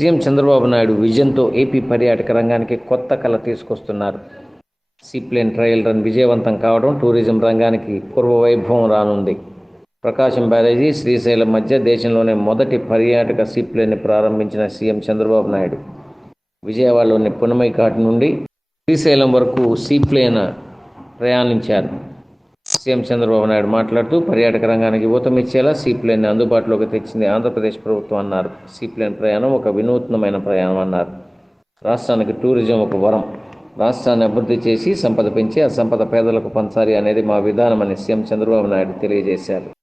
CM Chandrababu Naidu విజన్తో AP పర్యాటక రంగానికి కొత్త కళ తీసుకొస్తున్నారు. సీప్లేన్ ట్రయల్ రన్ విజయవంతం కావడం టూరిజం రంగానికి పూర్వ వైభవం రానుంది. ప్రకాశం బ్యారేజీ శ్రీశైలం మధ్య దేశంలోనే మొదటి పర్యాటక సీప్లేన్ని ప్రారంభించిన సీఎం చంద్రబాబు నాయుడు. విజయవాడలోని పునమై ఘాట్ నుండి శ్రీశైలం వరకు సీప్లేన్ ప్రయాణించారు. సీఎం చంద్రబాబు నాయుడు మాట్లాడుతూ పర్యాటక రంగానికి ఊతమిచ్చేలా సీప్లేన్ అందుబాటులోకి తెచ్చింది ఆంధ్రప్రదేశ్ ప్రభుత్వం అన్నారు. సీప్లేన్ ప్రయాణం ఒక వినూత్నమైన ప్రయాణం అన్నారు. రాష్ట్రానికి టూరిజం ఒక వరం. రాష్ట్రాన్ని అభివృద్ధి చేసి సంపద పెంచి ఆ సంపద పేదలకు పంచాలి అనేది మా విధానమని సీఎం చంద్రబాబు నాయుడు తెలియజేశారు.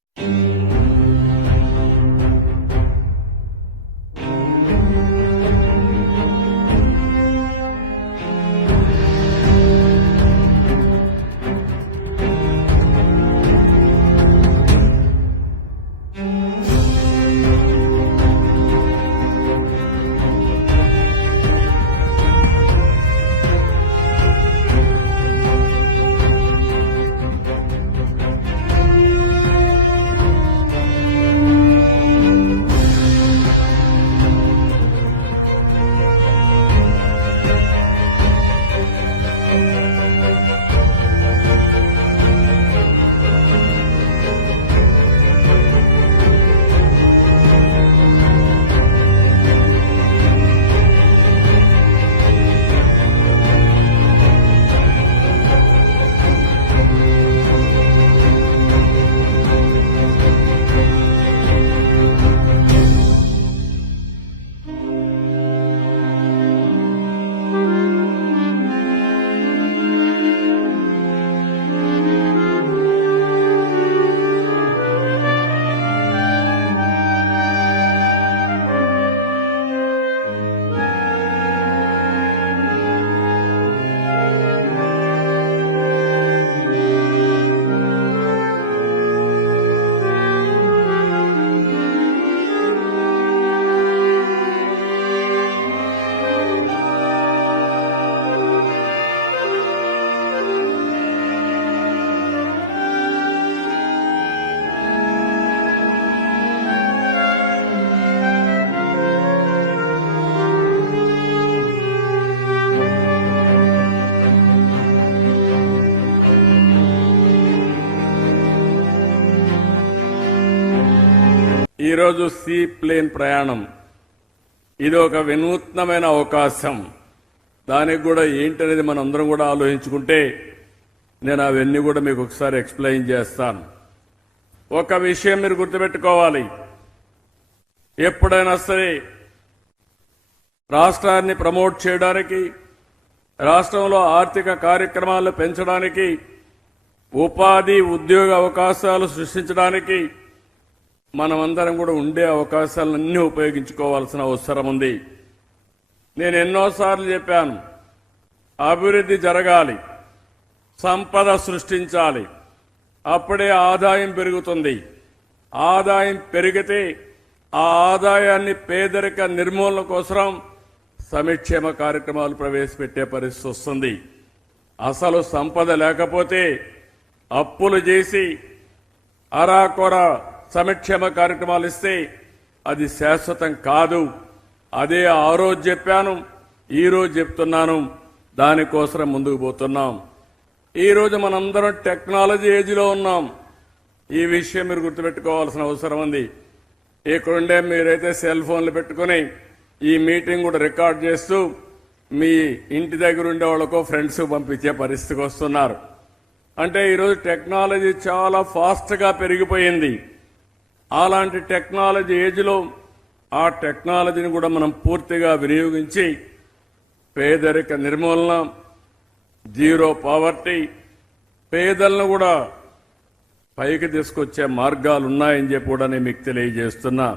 ఈరోజు సీ ప్లేన్ ప్రయాణం. ఇది ఒక వినూత్నమైన అవకాశం. దానికి కూడా ఏంటనేది మనం అందరం కూడా ఆలోచించుకుంటే నేను అవన్నీ కూడా మీకు ఒకసారి ఎక్స్ప్లెయిన్ చేస్తాను. ఒక విషయం మీరు గుర్తుపెట్టుకోవాలి. ఎప్పుడైనా సరే రాష్ట్రాన్ని ప్రమోట్ చేయడానికి రాష్ట్రంలో ఆర్థిక కార్యక్రమాలు పెంచడానికి ఉపాధి ఉద్యోగ అవకాశాలు సృష్టించడానికి మనమందరం కూడా ఉండే అవకాశాలన్నీ ఉపయోగించుకోవాల్సిన అవసరం ఉంది. నేను ఎన్నోసార్లు చెప్పాను అభివృద్ధి జరగాలి సంపద సృష్టించాలి అప్పుడే ఆదాయం పెరుగుతుంది. ఆదాయం పెరిగితే ఆ ఆదాయాన్ని పేదరిక నిర్మూలన కోసం సంక్షేమ కార్యక్రమాలు ప్రవేశపెట్టే పరిస్థితి వస్తుంది. అసలు సంపద లేకపోతే అప్పులు చేసి అరాకొర సమక్షేమ కార్యక్రమాలు ఇస్తే అది శాశ్వతం కాదు. అదే ఆ రోజు చెప్పాను ఈరోజు చెప్తున్నాను దానికోసం ముందుకు పోతున్నాం. ఈరోజు మనందరం టెక్నాలజీ ఏజ్లో ఉన్నాం. ఈ విషయం మీరు గుర్తుపెట్టుకోవాల్సిన అవసరం ఉంది. ఇక్కడుండే మీరైతే సెల్ ఫోన్లు పెట్టుకుని ఈ మీటింగ్ కూడా రికార్డ్ చేస్తూ మీ ఇంటి దగ్గర ఉండే వాళ్ళకో ఫ్రెండ్స్ పంపించే పరిస్థితికి వస్తున్నారు. అంటే ఈరోజు టెక్నాలజీ చాలా ఫాస్ట్గా పెరిగిపోయింది. అలాంటి టెక్నాలజీ ఏజ్లో ఆ టెక్నాలజీని కూడా మనం పూర్తిగా వినియోగించి పేదరిక నిర్మూలన జీరో పావర్టీ పేదలను కూడా పైకి తీసుకొచ్చే మార్గాలు ఉన్నాయని చెప్పి కూడా నేను మీకు తెలియజేస్తున్నా.